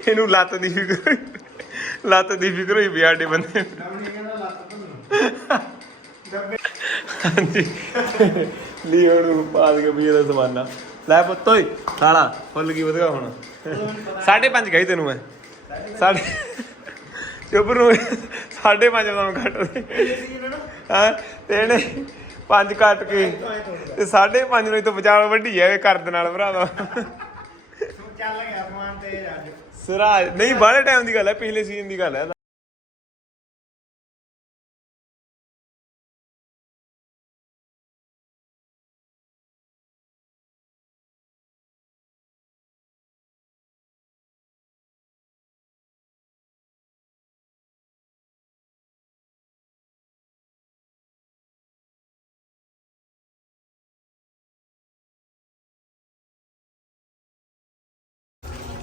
A: ਇਹਨੂੰ ਲੱਤ ਦੀ ਫਿਕਰ ਲੱਤ ਦੀ ਫਿਕਰ ਹੋਈ ਬਿਆਡੇ ਬੰਦੇ ਹਾਂਜੀ। ਲੀਓ ਨੂੰ ਪਾਸ ਕੇ ਵੀ ਇਹਦਾ ਜ਼ਮਾਨਾ ਲੈ ਪੁੱਤ ਓਏ, ਸਾਲਾ, ਫੁੱਲ ਕੀ ਵਧਗਾ ਹੁਣ। 5.5 ਗਈ ਤੈਨੂੰ ਮੈਂ। ਸਾਡੇ ਚੁੱਪ ਨੂੰ 5.5 ਦਾ ਕੱਟ ਦੇ। ਹਾਂ? ਤੇ ਇਹਨੇ ਪੰਜ ਕੱਟ ਕੇ। ਤੇ 5.5 ਨੂੰ ਤੋਂ ਵਿਚਾਰ ਵੱਡੀ ਇਹ ਕਰਦ ਨਾਲ ਭਰਾਵਾ।
C: ਚੱਲ ਗਿਆ ਸਮਾਨ ਤੇ ਅੱਜ
A: ਸਿਰਾਜ ਨਹੀਂ ਬਾਹਲੇ ਟਾਈਮ ਦੀ ਗੱਲ ਹੈ ਪਿਛਲੇ ਸੀਜ਼ਨ ਦੀ ਗੱਲ ਹੈ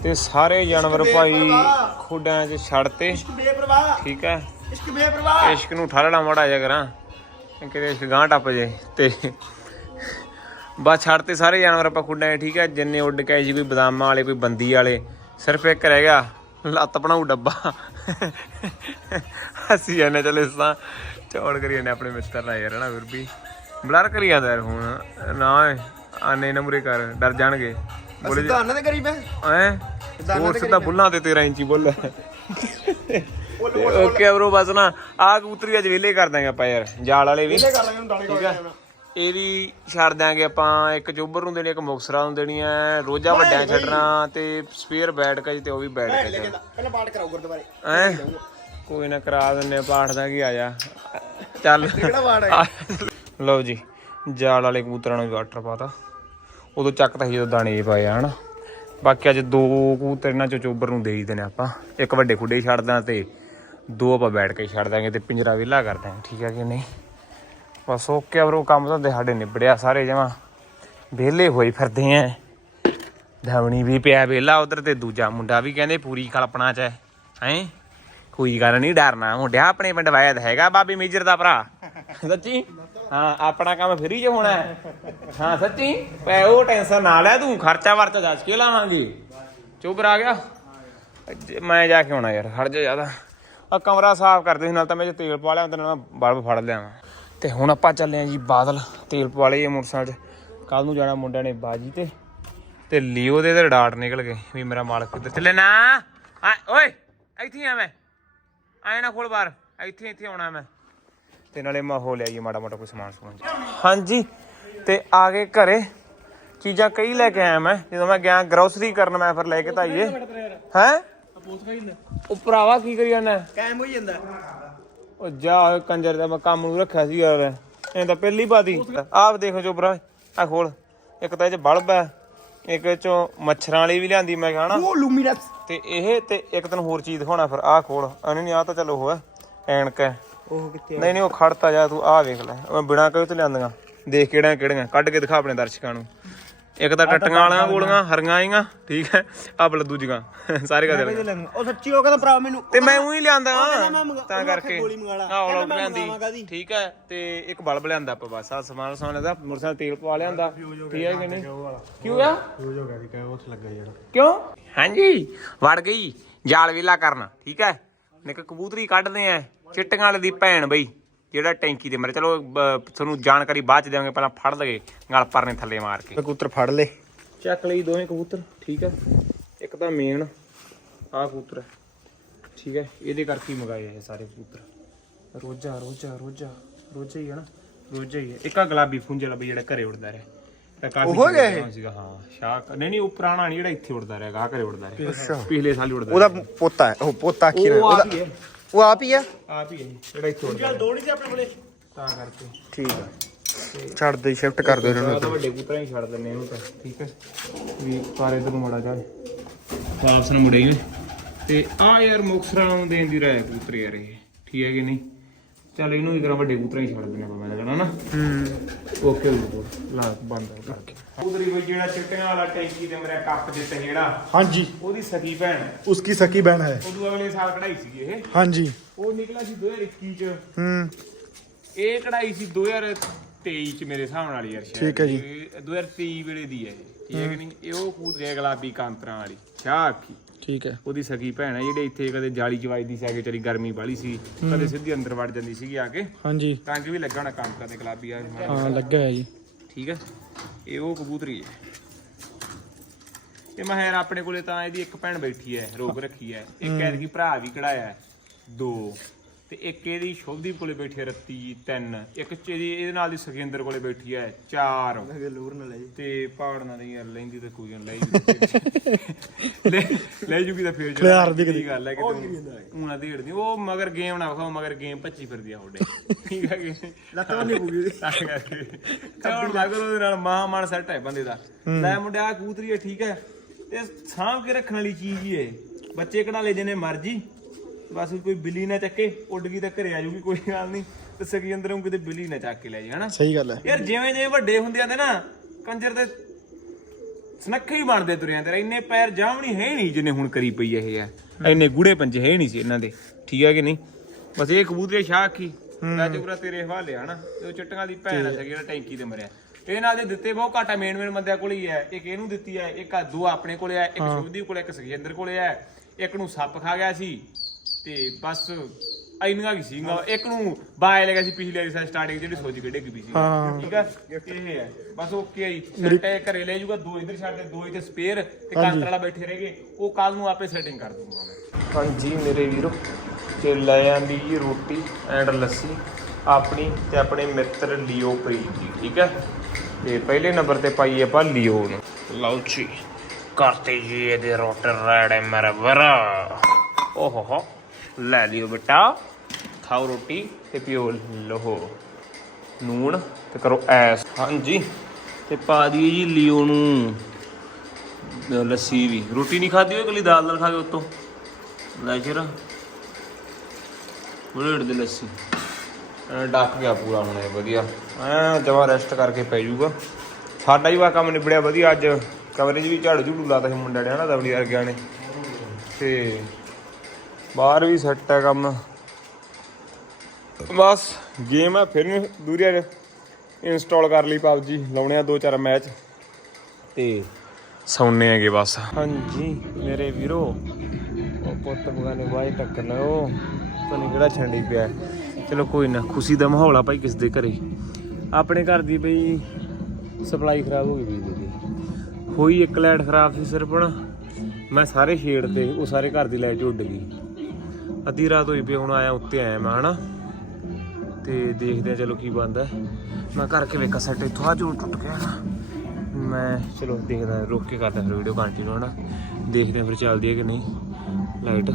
A: ਤੇ ਸਾਰੇ ਜਾਨਵਰ ਭਾਈ ਖੁੱਡਾਂ 'ਚ ਛੱਡਤੇ ਠੀਕ ਹੈ।
C: ਇਸ਼ਕ ਬੇਪਰਵਾਹ।
A: ਇਸ਼ਕ ਨੂੰ ਠਾਲਣਾ ਮੜਾ ਜਾ ਕਰਾਂ। ਕਿਤੇ ਇਸ਼ਕ ਗਾਂ ਟੱਪ ਜੇ ਤੇ। ਬਸ ਛੱਡਤੇ ਸਾਰੇ ਜਾਨਵਰ ਆਪਾਂ ਖੁੱਡਾਂ 'ਚ ਠੀਕ ਹੈ। ਜਿੰਨੇ ਉੱਡ ਕੇ ਆਏ ਸੀ ਕੋਈ ਬਦਾਮਾਂ ਵਾਲੇ ਕੋਈ ਬੰਦੀ ਵਾਲੇ ਸਿਰਫ ਇੱਕ ਰਹਿ ਗਿਆ। ਲੱਤ ਬਣਾਉ ਡੱਬਾ। ਅਸੀਂ ਇਹਨੇ ਚਲੇ ਸਾਂ ਚੌੜ ਕਰੀ ਜਾਂਦੇ ਆਪਣੇ ਮਿੱਤਰ ਨਾਲ ਯਾਰ ਹਨਾ ਫਿਰ ਵੀ ਬਲਰ ਕਰੀ ਜਾਂਦਾ ਯਾਰ ਹੁਣ। ਨਾ ਆਨੇ ਨੰਬਰੇ ਕਰ ਡਰ ਜਾਣਗੇ। ਬੋਲੇ
C: ਸਿੱਧਾ ਉਹਨਾਂ ਦੇ ਕਰੀ ਮੈਂ
A: ਐ ਹੋਰ ਸਿੱਧਾ ਬੁੱਲਾਂ ਤੇ 13 ਇੰਚੀ ਬੁੱਲ ਓਕੇ ਬ్రో ਬਸ ਨਾ ਆ ਕਬੂਤਰੀ ਅੱਜ ਵੇਲੇ ਕਰ ਦਾਂਗੇ ਆਪਾਂ ਯਾਰ ਜਾਲ ਵਾਲੇ ਵੀ। ਠੀਕ ਹੈ? ਇਹਦੀ ਛੱਡ ਦਾਂਗੇ ਆਪਾਂ ਇੱਕ ਚੋਬਰ ਨੂੰ ਦੇਣੀ ਇੱਕ ਮੁਕਸਰਾ ਨੂੰ ਦੇਣੀ ਐ ਰੋਜਾ ਵੱਡਿਆਂ ਛੱਡਣਾ ਤੇ ਸਪੇਅਰ ਬੈਠ ਕੇ ਤੇ ਉਹ ਵੀ ਬੈਠ ਕੇ
C: ਪਹਿਲਾਂ ਪਾਠ ਕਰਾਓ ਗੁਰਦੁਆਰੇ।
A: ਐ ਕੋਈ ਨਾ ਕਰਾ ਦਿੰਨੇ ਪਾਠ ਦਾ ਕੀ ਆ ਜਾ। ਚੱਲ।
C: ਹੈ?
A: ਲਓ ਜੀ ਜਾਲ ਵਾਲੇ ਕਬੂਤਰਾਂ ਨੂੰ ਵੀ ਵਾਟਰ ਪਾਤਾ। ਉਦੋਂ ਚੱਕ ਤਾਂ ਸੀ ਜਦੋਂ ਦਾਣੇ ਜਿਹੇ ਪਾਏ ਆ, ਹਨਾ। ਬਾਕੀ ਅੱਜ ਦੋ ਕਬੂਤਰ ਇਹਨਾਂ ਚੋਂ ਚੋਬਰ ਨੂੰ ਦੇ ਹੀ ਦੇਣੇ ਆਪਾਂ। ਇੱਕ ਵੱਡੇ ਖੁੱਡੇ ਛੱਡ ਦਾਂ ਤੇ ਦੋ ਆਪਾਂ ਬੈਠ ਕੇ ਛੱਡ ਦਾਂਗੇ ਤੇ ਪਿੰਜਰਾ ਵਿਹਲਾ ਕਰ ਦਾਂਗੇ, ਠੀਕ ਹੈ ਕਿ ਨਹੀਂ? ਬਸ ਓਕੇ ਆ ਬਰੋ, ਕੰਮ ਤਾਂ ਸਾਡੇ ਨਿਬੜਿਆ ਸਾਰੇ ਜਮਾ। ਵਿਹਲੇ ਹੋਏ ਫਿਰਦੇ ਆ। ਧਵਣੀ ਵੀ ਪਿਆ ਵਿਹਲਾ ਉਧਰ ਤੇ ਦੂਜਾ ਮੁੰਡਾ ਵੀ ਕਹਿੰਦੇ ਪੂਰੀ ਕਲਪਨਾ ਚ ਹੈ, ਹੈਂ? ਕੋਈ ਗੱਲ ਨਹੀਂ ਡਰਨਾ ਮੁੰਡਿਆ, ਆਪਣੇ ਪਿੰਡ ਵਾਇਦ ਹੈਗਾ, ਬਾਬੀ ਮੇਜਰ ਦਾ ਭਰਾ। ਸੱਚੀ? ਹਾਂ, ਆਪਣਾ ਕੰਮ ਫਰੀ ਚ ਹੋਣਾ ਹੈ। ਹਾਂ, ਸੱਚੀ? ਪੈ ਉਹ ਟੈਨਸ਼ਨ ਨਾ ਲੈ ਤੂੰ, ਖਰਚਾ ਵਰਚਾ ਦੱਸ ਕੇ ਲਾਵਾਂਗੇ। ਚੁੱਪ ਆ ਗਿਆ। ਅੱਜ ਮੈਂ ਜਾ ਕੇ ਆਉਣਾ ਯਾਰ ਹਟ ਜਾ ਜ਼ਿਆਦਾ। ਆ ਕਮਰਾ ਸਾਫ਼ ਕਰਦੇ ਸੀ ਨਾਲ ਤਾਂ ਮੈਂ ਜੇ ਤੇਲ ਪਵਾ ਲਿਆ ਤੇ ਨਾਲ ਮੈਂ ਬਲਬ ਫੜ ਲਿਆ ਤੇ ਹੁਣ ਆਪਾਂ ਚੱਲੇ ਆਂ ਜੀ ਬਾਦਲ, ਤੇਲ ਪਵਾ ਲਈਏ ਮੋਟਰਸਾਈਕਲ 'ਚ। ਕੱਲ ਨੂੰ ਜਾਣਾ ਮੁੰਡਿਆਂ ਨੇ ਬਾਜੀ ਤੇ। ਤੇ ਲਿਓ ਦੇ ਤੇ ਡਾਟ ਨਿਕਲ ਗਏ, ਵੀ ਮੇਰਾ ਮਾਲਕ ਕਿੱਧਰ ਚੱਲੇ ਨਾ। ਆ, ਓਏ, ਇੱਥੇ ਹੀ ਆ ਮੈਂ। ਆਏ ਨਾ ਖੋਲ ਬਾਹਰ, ਇੱਥੇ ਇੱਥੇ ਆਉਣਾ ਮੈਂ। ਤੇ ਨਾਲੇ ਮੈਂ ਹੋ ਲਿਆਈਏ ਮਾੜਾ ਮੋਟਾ ਕੋਈ ਸਮਾਨ ਸਮੂਨ ਹਾਂਜੀ ਤੇ ਆ ਗਏ ਘਰੇ। ਚੀਜ਼ਾਂ ਕਈ ਲੈ ਕੇ ਆਇਆ ਮੈਂ। ਜਦੋਂ ਮੈਂ ਗਿਆ ਗਰੋਸਰੀ ਕਰਨ ਮੈਂ ਫਿਰ ਲੈ ਕੇ ਤਾਂ ਆਈਏ। ਹੈ? ਉਹ ਭਰਾਵਾ ਕੀ ਕਰੀ ਜਾਂਦਾ?
C: ਕਾਇਮ ਹੋ ਜਾਂਦਾ।
A: ਉਹ ਜਾ ਕੰਜਰ ਦਾ ਮੈਂ ਕੰਮ ਨੂੰ ਰੱਖਿਆ ਸੀ ਯਾਰ। ਇਹ ਤਾਂ ਪਹਿਲੀ ਬਾਤੀ ਆਪ ਦੇਖੋ ਜੋ ਭਰਾ ਆ ਖੋਲ। ਇੱਕ ਤਾਂ ਇਹ ਚ ਬਲਬ ਹੈ। ਇੱਕ ਇਹ ਚੋਂ ਮੱਛਰਾਂ ਵਾਲੀ ਵੀ ਲਿਆਂਦੀ ਮੈਂ ਕਹਣਾ
C: ਉਹ ਲੂਮੀਨਸ
A: ਤੇ ਇਹ ਤੇ ਇੱਕ ਤੈਨੂੰ ਹੋਰ ਚੀਜ਼ ਦਿਖਾਉਣਾ ਫਿਰ। ਆਹ ਖੋਲ। ਅਨੇ ਨਹੀਂ ਆ ਤਾਂ ਚਲੋ ਹੋਇਆ ਐਨਕ ਹੈ।
C: ਉਹ ਕਿੱਥੇ
A: ਨਹੀਂ ਨਹੀਂ ਉਹ ਖੜਤਾ ਜਾ ਤੂੰ ਆਹ ਵੇਖ ਲੈ। ਉਹ ਬਿਨਾ ਕੋਈ ਤੋਂ ਲਿਆਂਦੀਆਂ। ਦੇਖ ਕਿਹੜੀਆਂ ਕਿਹੜੀਆਂ। ਕੱਢ ਕੇ ਦਿਖਾ ਆਪਣੇ ਦਰਸ਼ਕਾਂ ਨੂੰ। ਇੱਕ ਤਾਂ ਟੱਟੀਆਂ ਵਾਲੀਆਂ ਗੋਲੀਆਂ ਹਰੀਆਂ ਆਈਆਂ ਠੀਕ ਹੈ। ਆ ਬਲ ਦੂਜੀਆਂ ਸਾਰੇ ਕਾ ਦੇ
C: ਉਹ ਸੱਚੀ ਉਹ ਕਹਿੰਦਾ ਭਰਾ ਮੈਨੂੰ
A: ਤੇ ਮੈਂ ਉਹੀ ਲਿਆਂਦਾ। ਤਾਂ ਕਰਕੇ।
C: ਗੋਲੀ ਮੰਗਾ ਲਾ।
A: ਆਹ
C: ਕਹਿੰਦਾ
A: ਔਲਆਊਟ
C: ਮੈਂ
A: ਲਿਆਂਦੀ।
C: ਮੰਗਾਵਾਂਗਾ ਦੀ।
A: ਠੀਕ ਹੈ ਤੇ ਇੱਕ ਬਲਬ ਲਿਆਂਦਾ ਆਪਾਂ ਬਸ। ਆ ਸਮਾਨ ਸਮਾਨ ਦਾ ਮੋਟਰਸਾਈਕਲ ਤੇਲ ਪਵਾ ਲਿਆਂਦਾ। ਠੀਕ ਹੈ ਕਿ ਨਹੀਂ? ਕਿਉਂ ਆ?
C: ਹੋ ਜਾਊਗਾ ਵੀ ਕਹੇ ਉੱਥੇ ਲੱਗਾ ਜਿਹੜਾ?
A: ਕਿਉਂ? ਹਾਂਜੀ ਵੜ ਗਈ। ਜਾਲ ਵੇਲਾ ਕਰਨਾ। ਠੀਕ ਹੈ? ਨਿੱਕ ਕਬੂਤਰੀ ਕੱਢਦੇ ਆ ਚਿੱਟੀਆਂ ਵਾਲੇ ਦੀ ਭੈਣ ਬਈ ਜਿਹੜਾ ਟੈਂਕੀ ਦੇ ਮਰੇ। ਚਲੋ ਤੁਹਾਨੂੰ ਜਾਣਕਾਰੀ ਬਾਅਦ ਚ ਦੇਵਾਂਗੇ ਪਹਿਲਾਂ ਫੜ ਲਗੇ ਗਲ ਪਰਨੇ ਥੱਲੇ ਮਾਰ ਕੇ।
B: ਕਬੂਤਰ ਫੜ ਲੈ
A: ਚੱਕ ਲਈ ਦੋਵੇਂ ਕਬੂਤਰ ਠੀਕ ਹੈ ਇੱਕ ਤਾਂ ਮੇਨ ਆਹ ਕਬੂਤਰ ਹੈ। ਠੀਕ ਹੈ ਇਹਦੇ ਕਰਕੇ ਹੀ ਮੰਗਾਏ ਇਹ ਸਾਰੇ ਕਬੂਤਰ। ਰੋਜਾ ਰੋਜਾ ਰੋਜਾ ਰੋਜਾ ਹੀ ਹੈ ਨਾ ਰੋਜਾ ਹੀ ਹੈ ਇੱਕ ਆ ਗੁਲਾਬੀ ਫੁੰਜੇ ਵਾਲਾ ਬਈ ਜਿਹੜਾ ਘਰੇ ਉੜਦਾ ਰਿਹਾ। ਕਾਫੀ
B: ਉਹ ਗਿਆ
A: ਚਿਰ ਸੀਗਾ ਹਾਂ ਸ਼ਾਹ ਨਹੀਂ ਨਹੀਂ ਉਹ ਪੁਰਾਣਾ ਨਹੀਂ ਜਿਹੜਾ ਇੱਥੇ ਉੜਦਾ ਰਿਹਾ ਗਾ ਘਰੇ ਉੜਦਾ ਰਿਹਾ। ਪਿਛਲੇ ਸਾਲ ਹੀ ਉੜਦਾ
B: ਉਹਦਾ ਪੋਤਾ ਹੈ ਉਹ ਪੋਤਾ ਕੀ
A: ਉਹ
B: ਉਹਦਾ
A: ਆਪ ਹੀ ਹੈ।
B: ਉਹ ਆਪ ਹੀ ਆ
A: ਆਪ ਹੀ ਹੈ ਜੀ, ਜਿਹੜਾ ਇੱਥੇ ਉੜਦਾ ਰਿਹਾ।
C: ਦੋ ਨਹੀਂ ਸੀ ਆਪਣੇ ਕੋਲੇ।
A: ਤਾਂ ਕਰਕੇ।
B: ਠੀਕ ਆ। ਛੱਡ ਦੇ ਸ਼ਿਫਟ ਕਰ ਦਿਓ ਇਹਨਾਂ ਨੂੰ
A: ਤਾਂ ਵੱਡੇ ਕਬੂਤਰਾਂ ਹੀ ਛੱਡ ਦਿੰਨੇ ਇਹਨੂੰ ਤਾਂ ਠੀਕ ਹੈ? ਵੀ ਪਾਰੇ ਇਧਰ ਨੂੰ ਮੜਾ ਜਾ। ਵਾਪਸ ਨੂੰ ਮੁੜੇ ਹੀ ਤੇ ਆ ਯਾਰ ਮੁਕਸਰਾਂ ਨੂੰ ਦੇਣ ਦੀ ਰਾਇ ਕਬੂਤਰ ਯਾਰ ਇਹ। ਠੀਕ ਹੈ ਕਿ ਨਹੀਂ? ਚੱਲ ਇਹਨੂੰ ਇਧਰ ਵੱਡੇ ਕੂਤਰਾ ਹੀ ਛੱਡ ਦਿੰਦੇ ਆਪਾਂ ਮੈਂ ਲੱਗਣਾ ਨਾ।
B: ਹੂੰ।
A: ਓਕੇ ਬਿਲਕੁਲ ਲਾ ਬੰਦ ਕਰਕੇ ਉਧਰੀ ਵੀ ਜਿਹੜਾ ਚਿੱਟੀਆਂ ਵਾਲਾ ਟੈਂਕੀ ਤੇ ਮੇਰਾ ਕੱਪ ਦਿੱਤਾ ਜਿਹੜਾ
C: ਹਾਂਜੀ।
A: ਉਹਦੀ ਸਕੀ ਭੈਣ
C: ਉਸकी ਸਕੀ ਭੈਣ ਹੈ।
A: ਉਦੋਂ ਅਗਲੇ ਸਾਲ ਕਢਾਈ ਸੀ ਇਹ।
C: ਹਾਂਜੀ।
A: ਉਹ ਨਿਕਲਾ ਸੀ 2021 ਚ।
B: ਹੂੰ।
A: ਇਹ ਕਢਾਈ ਸੀ 2023 ਚ ਮੇਰੇ ਹਿਸਾਬ ਨਾਲ ਯਾਰ
B: ਠੀਕ ਹੈ ਜੀ।
A: 2023 ਵੇਲੇ ਦੀ ਹੈ ਇਹ ਠੀਕ ਹੈ ਨਹੀਂ? ਇਹ ਉਹ ਕੂਦਰੇ ਗੁਲਾਬੀ ਕਾਂਤਰਾ ਵਾਲੀ ਸ਼ਾਹ ਆਖੀ
B: ਠੀਕ ਹੈ।
A: ਉਹਦੀ ਸਗੀ ਭੈਣ ਹੈ ਜਿਹੜੇ ਇੱਥੇ ਕਦੇ ਜਾਲੀ ਚ ਵੱਜਦੀ ਸੀ ਆ ਕੇ ਗਰਮੀ ਵਾਲੀ ਸੀ ਕਦੇ ਸਿੱਧੀ ਅੰਦਰ ਵੜ ਜਾਂਦੀ ਸੀਗੀ ਆ ਕੇ।
B: जी
A: ਰੰਗ ਵੀ ਲੱਗਾ ਹੋਣਾ ਕੰਮ ਕਰਦੇ ਗੁਲਾਬੀ ਆ।
B: ਹਾਂ ਲੱਗਾ ਹੈ ਜੀ।
A: ਠੀਕ ਹੈ। ਇਹ ਉਹ ਕਬੂਤਰੀ ਹੈ। ਇਹ ਮੈਂ ਯਾਰ ਆਪਣੇ ਕੋਲੇ ਤਾਂ ਇਹਦੀ ਇੱਕ ਭੈਣ ਬੈਠੀ ਹੈ ਰੋਗ ਰੱਖੀ ਹੈ। ਇੱਕ ਐਤਕੀ ਭਰਾ ਵੀ ਕਢਾਇਆ ਦੋ। ਤੇ ਇੱਕ ਇਹਦੀ ਸ਼ੋਭਦੀਪ ਕੋਲੇ ਬੈਠੀ ਹੈ ਰੱਤੀ ਜੀ 3 ਇੱਕ ਚ ਇਹਦੇ ਨਾਲ ਦੀ ਸੁਖਿੰਦਰ ਕੋਲੇ ਬੈਠੀ ਹੈ ਚਾਰ।
C: ਲੱਗੇ ਲੂਰ ਨਾ ਲੈ
A: ਤੇ ਪਹਾੜ ਨਾਲ ਯਾਰ ਲੈਂਦੀ ਤਾਂ ਕੋਈ ਨਾ ਲੈ ਲੈ ਜੂਗੀ ਤਾਂ ਫੇਰ
C: ਜੋ ਯਾਰ
A: ਵੀ ਕਦੀ ਗੱਲ ਹੈ ਕਿ ਤੂੰ ਉਹਨਾਂ ਦੀ। ਢੇੜਦੀ ਉਹ ਮਗਰ ਗੇਮ ਨਾ ਖਾਓ ਮਗਰ ਗੇਮ ਭੱਜੀ ਫਿਰਦੀ ਆ ਹੋਡੇ ਠੀਕ ਹੈ ਕਿ
C: ਲੱਤ ਨਹੀਂ ਪੂਗੀ
A: ਤਾਂ ਕਰਕੇ। ਚੌੜ ਲੱਗ ਉਹਦੇ ਨਾਲ ਮਹਾ ਮਨ ਸੈੱਟ ਹੈ ਬੰਦੇ ਦਾ। ਲੈ ਮੁੰਡਿਆ ਕੂਤਰੀ ਠੀਕ ਹੈ। ਇਹ ਸਾਂਭ ਕੇ ਰੱਖਣ ਵਾਲੀ ਚੀਜ਼ ਹੀ ਏ ਬੱਚੇ ਕਢਾ ਲੈ ਜਿੰਨੇ ਮਰਜ਼ੀ। ਬਸ ਕੋਈ ਬਿੱਲੀ ਨਾ ਚੱਕੇ ਉੱਡ ਗਈ ਤਾਂ ਘਰੇ ਆ ਜੂਗੀ ਕੋਈ ਗੱਲ ਨਹੀਂ ਤੇ ਸਕੀ ਅੰਦਰੋਂ ਕਿਤੇ ਬਿੱਲੀ ਨਾ ਚੱਕ ਕੇ ਲੈ ਜੇ ਹਨਾ?
C: ਸਹੀ ਗੱਲ ਹੈ।
A: ਯਾਰ ਜਿਵੇਂ ਜਿਵੇਂ ਵੱਡੇ ਹੁੰਦੇ ਆਂਦੇ ਨਾ ਕੰਜਰ ਦੇ ਸਨੱਖੇ ਹੀ ਬਣਦੇ ਤੁਰੇ ਆਂਦੇ ਇੰਨੇ ਪੈਰ ਜਾਵਣੀ ਹੈ ਨਹੀਂ ਜਿੰਨੇ ਹੁਣ ਕਰੀ ਪਈ ਇਹ ਆ। ਇੰਨੇ ਗੂੜੇ ਪੰਜੇ ਹੈ ਨਹੀਂ ਸੀ ਇਹਨਾਂ ਦੇ। ਠੀਕ ਹੈ ਕਿ ਨਹੀਂ? ਬਸ ਇਹ ਕਬੂਤਰੇ ਸ਼ਾਖੀ ਰਾਜੂਰਾ ਤੇਰੇ ਹਵਾਲੇ ਹਨਾ? ਤੇ ਉਹ ਚਟਕਾਂ ਦੀ ਭੈਣ ਆ ਜਿਹੜਾ ਟੈਂਕੀ ਤੇ ਮਰਿਆ। ਤੇ ਇਹਨਾਂ ਦੇ ਦਿੱਤੇ ਬਹੁਤ ਘਾਟਾ ਮੇਨ ਮੇਨ ਬੰਦਿਆਂ ਕੋਲ ਹੀ ਹੈ ਇੱਕ ਇਹਨੂੰ ਦਿੱਤੀ ਹੈ ਇੱਕ ਆ ਦੋ ਆਪਣੇ ਕੋਲੇ ਹੈ ਇੱਕ ਸ਼ੁਭਦੀਪ ਕੋਲੇ ਇੱਕ ਸੁਖਜਿੰਦਰ ਕੋਲੇ ਹੈ ਇੱਕ ਨੂੰ ਸੱਪ ਖਾ ਗਿਆ ਸੀ। ਤੇ ਬਸ ਇੰਨੀਆਂ ਕੀ ਸੀਗਾ। ਇੱਕ ਨੂੰ ਬਾਇ ਲੱਗਾ ਸੀ ਪਿਛਲੀ ਵਾਰੀ ਸਾਡੀ ਸਟਾਰਟਿੰਗ ਜਿਹੜੀ ਸੋਚ ਕੇ ਡਿੱਗ ਪਈ ਸੀ। ਠੀਕ ਹੈ ਇਹ ਹੈ। ਬਸ ਓਕੇ ਆਈ ਸੈਟ ਹੈ ਘਰੇ ਲੈ ਜਾਊਗਾ ਦੋ ਇਧਰ ਛੱਡ ਦੇ ਦੋ ਇੱਥੇ ਸਪੇਅਰ ਤੇ ਕਾਂਤਰ ਵਾਲਾ ਬੈਠੇ ਰਹੇਗੇ। ਉਹ ਕੱਲ ਨੂੰ ਆਪੇ ਸੈਟਿੰਗ ਕਰ ਦੂੰਗਾ ਮੈਂ ਹਾਂਜੀ ਮੇਰੇ ਵੀਰੋ ਤੇ ਲੈ ਆਂਦੀ ਜੀ ਰੋਟੀ ਐਂਡ ਲੱਸੀ ਆਪਣੀ ਤੇ ਆਪਣੇ ਮਿੱਤਰ ਲਿਓ ਪ੍ਰੀਤ ਦੀ ਠੀਕ ਹੈ ਤੇ ਪਹਿਲੇ ਨੰਬਰ ਤੇ ਪਾਈ ਆਪਾਂ ਲਿਓ ਨੂੰ। ਲਓ ਜੀ ਕਰਤੇ ਜੀ ਇਹਦੇ ਰੋਟਰ ਰੈਡ ਮੇਰੇ ਵਰਾ ਓਹੋ ਹੋ। ਲੈ ਲਿਓ ਬੇਟਾ। ਖਾਓ ਰੋਟੀ ਤੇ ਪੀਓ ਲਹੋ। ਨੂਣ ਤੇ ਕਰੋ ਐਸ। ਹਾਂਜੀ। ਤੇ ਪਾ ਦਈਏ ਜੀ ਲਿਓ ਨੂੰ। ਲੱਸੀ ਵੀ। ਰੋਟੀ ਨਹੀਂ ਖਾਦੀ ਹੋਈ ਇਕੱਲੀ ਦਾਲ ਨਾਲ ਖਾ ਕੇ ਉੱਤੋਂ। ਲੈ ਚਿਰ ਬੁਲੇਟ ਦੀ ਲੱਸੀ। ਡੱਕ ਗਿਆ ਪੂਰਾ ਹੁਣ ਇਹ, ਵਧੀਆ। ਐ ਜਮਾ ਰੈਸਟ ਕਰਕੇ ਪੈ ਜਾਊਗਾ। ਸਾਡਾ ਹੀ ਵਾ ਕੰਮ ਨਿਬੜਿਆ ਵਧੀਆ ਅੱਜ। ਕਵਰੇਜ ਵੀ ਝਾੜੂ ਝੂੜੂ ਲਾਤਾ ਸੀ ਮੁੰਡਿਆਂ ਨੇ, ਹਨਾ ਦਵੜੀ ਵਰਗਿਆਂ ਨੇ। ਤੇ ਬਾਹਰ ਵੀ ਸੈੱਟ ਹੈ ਕੰਮ। ਬਸ ਗੇਮ ਆ, ਫਿਰ ਨੂੰ ਦੂਰੀਆ ਇੰਸਟਾਲ ਕਰ ਲਈ ਪਬਜੀ, ਲਾਉਣੇ ਆ ਦੋ ਚਾਰ ਮੈਚ ਤੇ ਸੌਣੇ ਹੈਗੇ ਬਸ। ਹਾਂਜੀ, ਮੇਰੇ ਵੀਰੋ। ਉਹ ਪੁੱਤ ਬਗਾਨੇ ਵਾਈ ਟੱਕਰ ਲਓ ਉਹ ਤੁਹਾਨੂੰ ਕਿਹੜਾ ਛੰਡੀ ਪਿਆ। ਚਲੋ ਕੋਈ ਨਾ, ਖੁਸ਼ੀ ਦਾ ਮਾਹੌਲ ਆ ਭਾਈ ਕਿਸ ਦੇ ਘਰੇ। ਆਪਣੇ ਘਰ ਦੀ ਬਈ ਸਪਲਾਈ ਖਰਾਬ ਹੋ ਗਈ ਬਿਜਲੀ ਦੀ ਹੋਈ ਇੱਕ ਲਾਈਟ ਖਰਾਬ ਸੀ ਸਿਰਫ ਨਾ ਮੈਂ ਸਾਰੇ ਛੇੜ ਤੇ ਉਹ ਸਾਰੇ ਘਰ ਦੀ ਲਾਈਟ ਉੱਡ ਗਈ। ਅੱਧੀ ਰਾਤ ਹੋਈ ਪਈ ਹੁਣ ਆਇਆ ਉੱਤੇ ਆਇਆ ਮੈਂ, ਹਨਾ? ਤੇ ਦੇਖਦੇ ਆ ਚਲੋ ਕੀ ਬਣਦਾ। ਮੈਂ ਕਰਕੇ ਵੇਖਾਂ ਸੈੱਟ ਇੱਥੋਂ। ਆ ਜੂ ਟੁੱਟ ਗਿਆ ਨਾ। ਮੈਂ ਚਲੋ ਦੇਖਦਾ, ਰੁਕ ਕੇ ਕਰਦਾ ਫਿਰ ਵੀਡੀਓ ਕੰਟੀਨਿਊ ਹਨਾ? ਦੇਖਦੇ ਆ ਫਿਰ ਚੱਲਦੀ ਹੈ ਕਿ ਨਹੀਂ। ਲਾਈਟ